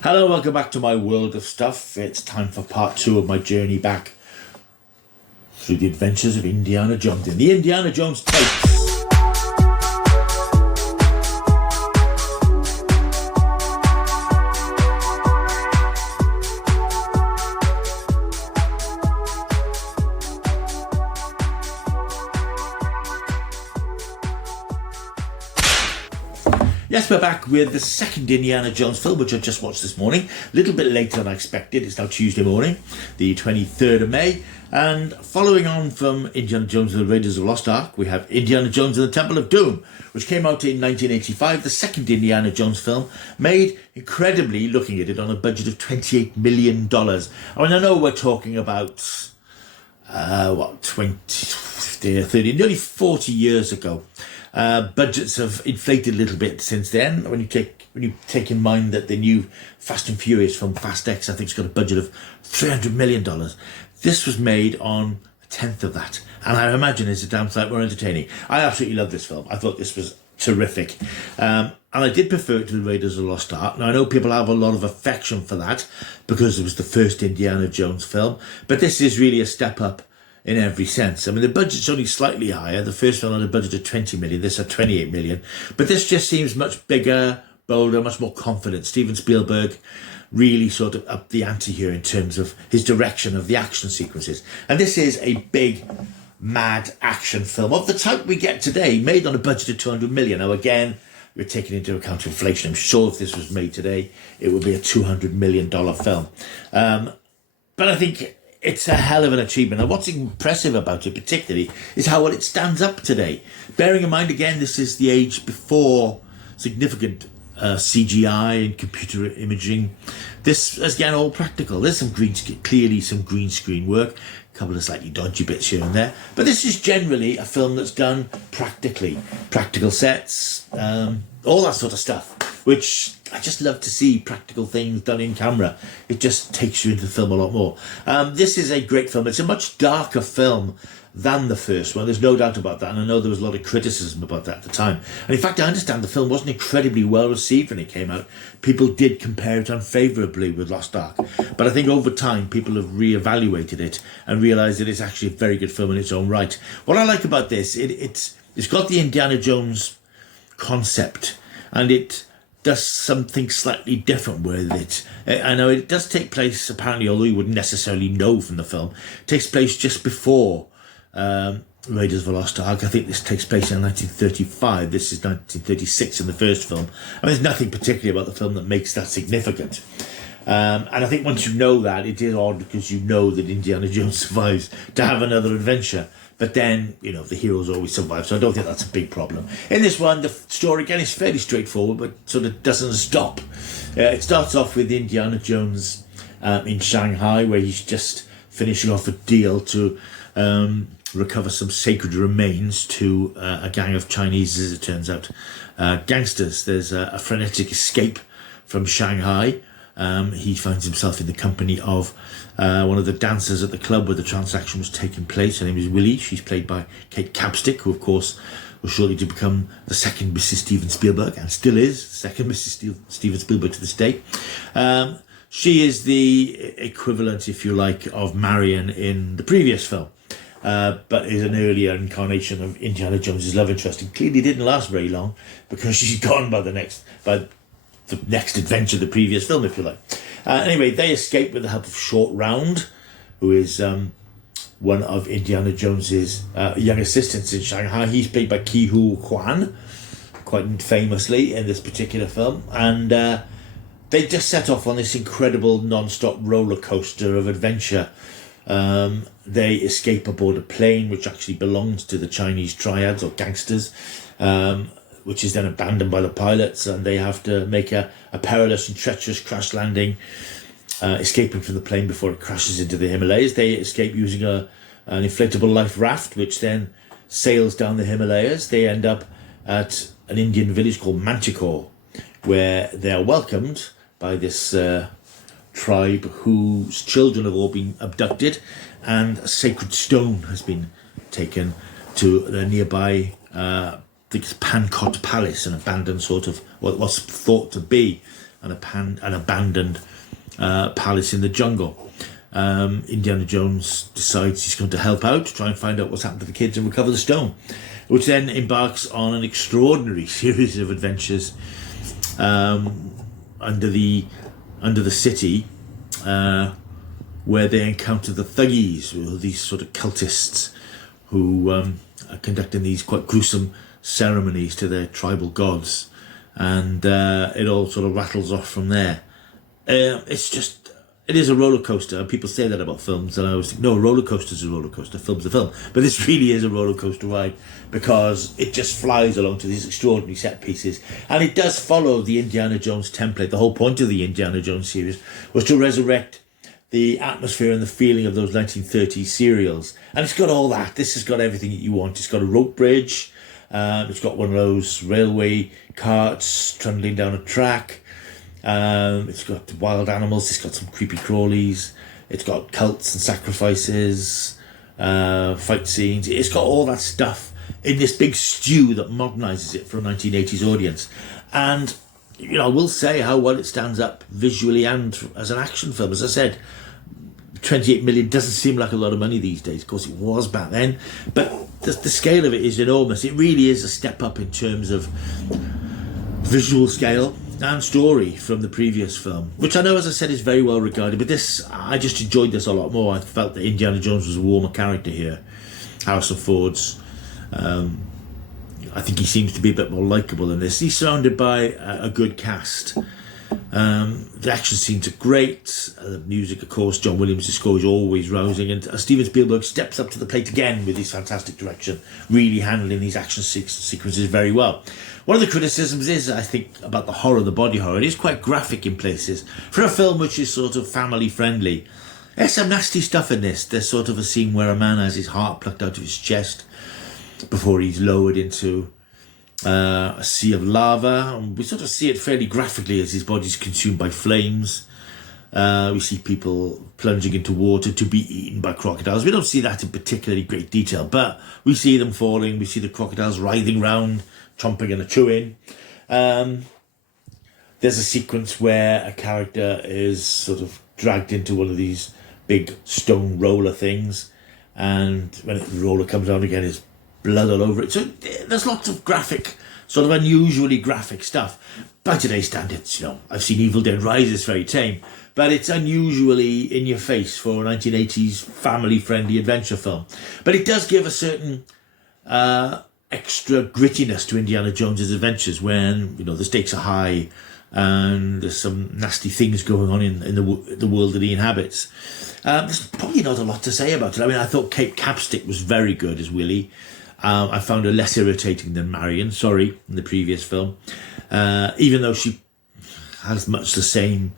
Hello, welcome back to my world of stuff. It's time for part two of my journey back through the adventures of Indiana Jones in the Indiana Jones tapes. Yes, we're back with the second Indiana Jones film, which I just watched this morning. A little bit later than I expected. It's now Tuesday morning, the 23rd of May. And following on from Indiana Jones and the Raiders of the Lost Ark, we have Indiana Jones and the Temple of Doom, which came out in 1985, the second Indiana Jones film, made incredibly, looking at it, on a budget of $28 million. I mean, I know we're talking about, 20, 30, nearly 40 years ago. Budgets have inflated a little bit since then. When you take in mind that the new Fast and Furious film Fast X, I think, it's got a budget of $300 million. This was made on a tenth of that, and I imagine it's a damn sight more entertaining. I absolutely love this film. I thought this was terrific, and I did prefer it to the Raiders of the Lost Ark. Now, I know people have a lot of affection for that because it was the first Indiana Jones film, but this is really a step up in every sense. I mean, the budget's only slightly higher. The first film had a budget of 20 million, this had 28 million. But this just seems much bigger, bolder, much more confident. Steven Spielberg really sort of upped the ante here in terms of his direction of the action sequences. And this is a big, mad action film of the type we get today, made on a budget of 200 million. Now, again, we're taking into account inflation. I'm sure if this was made today, it would be a $200 million film. But I think it's a hell of an achievement. And what's impressive about it particularly is how well it stands up today. Bearing in mind, again, this is the age before significant CGI and computer imaging. This is, again, all practical. There's clearly some green screen work, a couple of slightly dodgy bits here and there. But this is generally a film that's done practically. Practical sets, all that sort of stuff, which I just love to see practical things done in camera. It just takes you into the film a lot more. This is a great film. It's a much darker film than the first one. There's no doubt about that. And I know there was a lot of criticism about that at the time. And in fact, I understand the film wasn't incredibly well received when it came out. People did compare it unfavourably with Lost Ark. But I think over time, people have reevaluated it and realised that it's actually a very good film in its own right. What I like about this, it's got the Indiana Jones concept, and it does something slightly different with it. I know it does take place, apparently, although you wouldn't necessarily know from the film, it takes place just before Raiders of the Lost Ark. I think this takes place in 1935. This is 1936 in the first film. And there's nothing particularly about the film that makes that significant. And I think once you know that, it is odd because you know that Indiana Jones survives to have another adventure. But then, you know, the heroes always survive, so I don't think that's a big problem. In this one, the story, again, is fairly straightforward, but sort of doesn't stop. It starts off with Indiana Jones in Shanghai, where he's just finishing off a deal to recover some sacred remains to a gang of Chinese, as it turns out, gangsters. There's a frenetic escape from Shanghai. He finds himself in the company of one of the dancers at the club where the transaction was taking place. Her name is Willie. She's played by Kate Capstick, who, of course, was shortly to become the second Mrs. Steven Spielberg, and still is the second Mrs. Steven Spielberg to this day. She is the equivalent, if you like, of Marion in the previous film, but is an earlier incarnation of Indiana Jones's love interest, and clearly didn't last very long because she's gone by the next adventure, the previous film, if you like. Anyway, they escape with the help of Short Round, who is one of Indiana Jones's young assistants in Shanghai. He's played by Ke Huy Quan, quite famously in this particular film. And they just set off on this incredible non-stop roller coaster of adventure. They escape aboard a plane which actually belongs to the Chinese triads or gangsters, which is then abandoned by the pilots, and they have to make a perilous and treacherous crash landing, escaping from the plane before it crashes into the Himalayas. They escape using an inflatable life raft, which then sails down the Himalayas. They end up at an Indian village called Manticore, where they are welcomed by this tribe whose children have all been abducted, and a sacred stone has been taken to the nearby the Pankot Palace, an abandoned sort of what was thought to be an abandoned palace in the jungle. Indiana Jones decides he's going to help out, try and find out what's happened to the kids and recover the stone, which then embarks on an extraordinary series of adventures under the city, where they encounter the Thuggies, or these sort of cultists who are conducting these quite gruesome ceremonies to their tribal gods, and it all sort of rattles off from there. It is a roller coaster. People say that about films, and I always think, no, a roller coaster is a roller coaster, film's a film. But this really is a roller coaster ride, because it just flies along to these extraordinary set pieces, and it does follow the Indiana Jones template. The whole point of the Indiana Jones series was to resurrect the atmosphere and the feeling of those 1930s serials, and it's got all that. This has got everything that you want. It's got a rope bridge. It's got one of those railway carts trundling down a track. It's got wild animals. It's got some creepy crawlies. It's got cults and sacrifices, fight scenes. It's got all that stuff in this big stew that modernizes it for a 1980s audience. And I will say how well it stands up visually and as an action film. As I said, 28 million doesn't seem like a lot of money these days. Of course, it was back then, but the scale of it is enormous. It really is a step up in terms of visual scale and story from the previous film, which I know, as I said, is very well regarded. But this, I just enjoyed this a lot more. I felt that Indiana Jones was a warmer character here. Harrison Ford's, I think he seems to be a bit more likeable in this. He's surrounded by a good cast. The action scenes are great. The music, of course, John Williams' score is always rousing, and Steven Spielberg steps up to the plate again with his fantastic direction, really handling these action sequences very well. One of the criticisms is, I think, about the horror, the body horror. It is quite graphic in places for a film which is sort of family friendly. There's some nasty stuff in this. There's sort of a scene where a man has his heart plucked out of his chest before he's lowered into a sea of lava, and we sort of see it fairly graphically as his body's consumed by flames. We see people plunging into water to be eaten by crocodiles. We don't see that in particularly great detail, but we see them falling. We see the crocodiles writhing round, chomping and chewing. There's a sequence where a character is sort of dragged into one of these big stone roller things, and when the roller comes down again, there's blood all over it. So there's lots of graphic, sort of unusually graphic stuff. By today's standards, I've seen Evil Dead Rise, it's very tame, but it's unusually in your face for a 1980s family-friendly adventure film. But it does give a certain extra grittiness to Indiana Jones's adventures when, the stakes are high and there's some nasty things going on in the world that he inhabits. There's probably not a lot to say about it. I mean, I thought Kate Capstick was very good as Willie. I found her less irritating than Marion, in the previous film. Even though she has much the same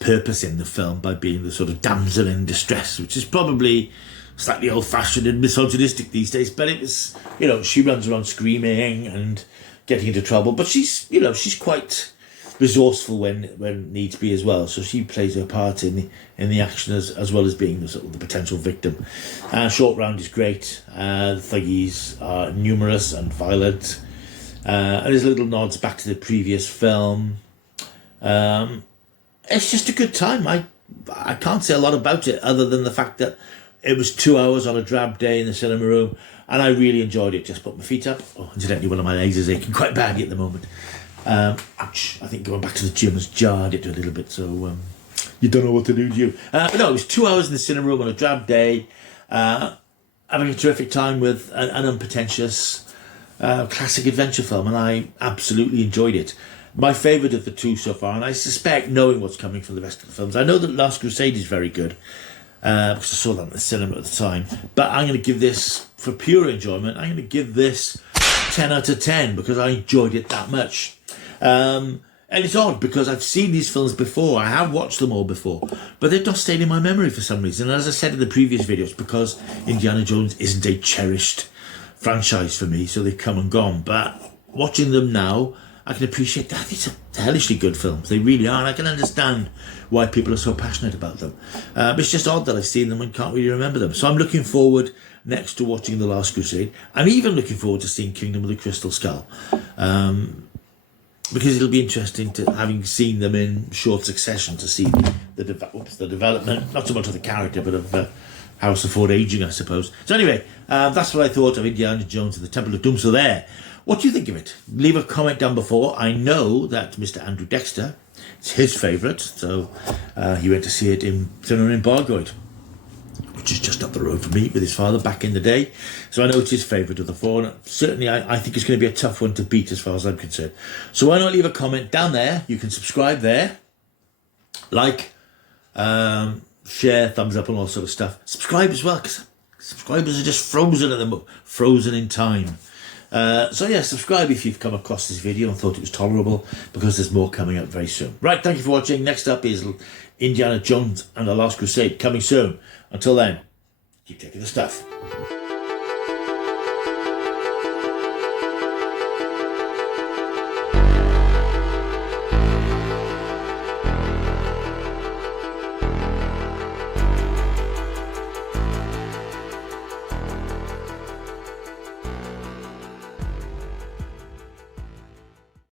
purpose in the film by being the sort of damsel in distress, which is probably slightly old-fashioned and misogynistic these days. But it was, she runs around screaming and getting into trouble. But she's quite resourceful when needs be as well. So she plays her part in the action as well as being the potential victim. Short Round is great. The Thuggies are numerous and violent. And there's little nods back to the previous film. It's just a good time. I can't say a lot about it other than the fact that it was 2 hours on a drab day in the cinema room, and I really enjoyed it. Just put my feet up. Oh, incidentally, one of my legs is aching quite badly at the moment. Ouch. I think going back to the gym has jarred it a little bit, so you don't know what to do, do you? But no, it was 2 hours in the cinema room on a drab day, having a terrific time with an unpretentious classic adventure film, and I absolutely enjoyed it. My favourite of the two so far, and I suspect, knowing what's coming from the rest of the films, I know that Last Crusade is very good, because I saw that in the cinema at the time, but I'm going to give this, for pure enjoyment, I'm going to give this 10 out of 10, because I enjoyed it that much. And it's odd, because I've seen these films before, I have watched them all before, but they've not stayed in my memory for some reason. And as I said in the previous videos, because Indiana Jones isn't a cherished franchise for me, so they've come and gone. But watching them now, I can appreciate that these are hellishly good films. They really are, and I can understand why people are so passionate about them. But it's just odd that I've seen them and can't really remember them. So I'm looking forward next to watching The Last Crusade. I'm even looking forward to seeing Kingdom of the Crystal Skull. because it'll be interesting to, having seen them in short succession, to see the development, not so much of the character, but of Harrison Ford aging, I suppose. So anyway, that's what I thought of Indiana Jones and the Temple of Doom. So there, what do you think of it? Leave a comment down before. I know that Mr. Andrew Dexter, it's his favourite, so he went to see it in Cinema in Bargoed, which is just up the road from me, with his father back in the day. So I know it's his favourite of the four, and certainly I think it's going to be a tough one to beat as far as I'm concerned. So why not leave a comment down there? You can subscribe there, like, share, thumbs up and all sort of stuff. Subscribe as well, because subscribers are just frozen at the moment, frozen in time. So yeah, subscribe if you've come across this video and thought it was tolerable, because there's more coming up very soon. Right, thank you for watching. Next up is Indiana Jones and the Last Crusade, coming soon. Until then, keep taking the stuff.